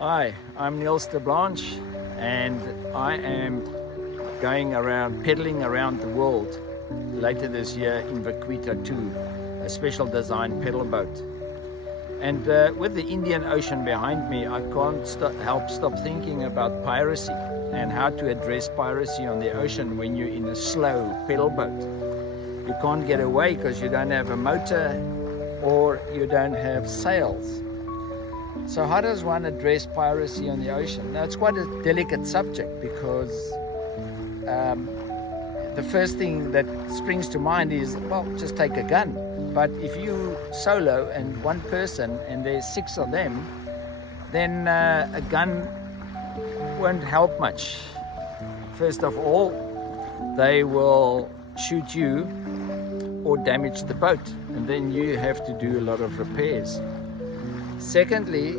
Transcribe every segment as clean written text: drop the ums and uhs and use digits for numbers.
Hi, I'm Niels de Blanche and I am pedaling around the world later this year in Vaquita 2, a special design pedal boat. And with the Indian Ocean behind me, I can't help stop thinking about piracy and how to address piracy on the ocean when you're in a slow pedal boat. You can't get away because you don't have a motor or you don't have sails. So how does one address piracy on the ocean? Now, it's quite a delicate subject because the first thing that springs to mind is, well, just take a gun. But if you solo and one person and there's 6 of them, then a gun won't help much. First of all, they will shoot you or damage the boat, and then you have to do a lot of repairs. Secondly,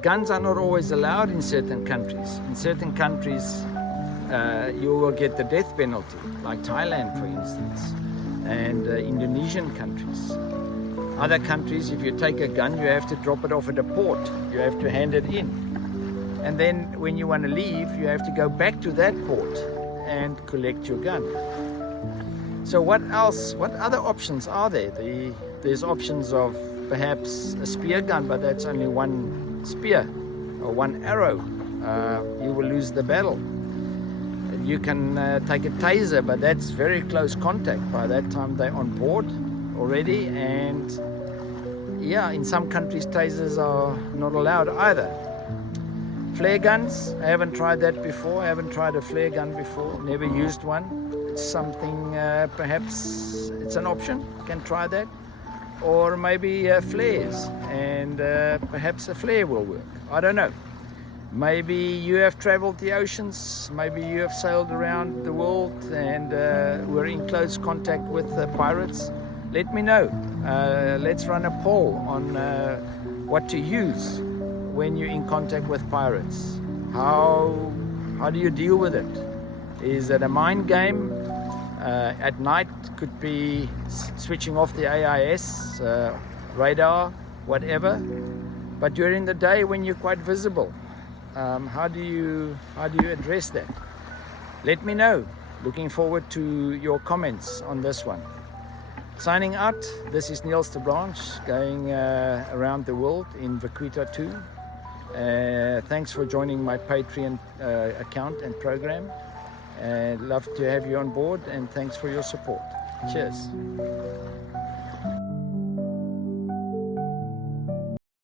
guns are not always allowed in certain countries. In certain countries, you will get the death penalty, like Thailand, for instance, and Indonesian countries. Other countries, if you take a gun, you have to drop it off at a port. You have to hand it in. And then when you want to leave, you have to go back to that port and collect your gun. So what else? What other options are there? There's options of perhaps a spear gun, but that's only one spear or one arrow. You will lose the battle. You can take a taser, but that's very close contact. By that time they're on board already, and yeah, in some countries tasers are not allowed either. Flare guns, I haven't tried that before. I haven't tried a flare gun before, never used one. It's something, perhaps it's an option, you can try that. Or maybe flares, and perhaps a flare will work. I don't know. Maybe you have traveled the oceans, maybe you have sailed around the world and were in close contact with the pirates. Let me know. Let's run a poll on what to use when you're in contact with pirates. How do you deal with it? Is it a mind game? At night could be switching off the AIS, radar, whatever. But during the day when you're quite visible, how do you address that? Let me know. Looking forward to your comments on this one. Signing out, this is Niels de Blanche going around the world in Vaquita 2. Thanks for joining my Patreon account and program. Love to have you on board, and thanks for your support. Cheers.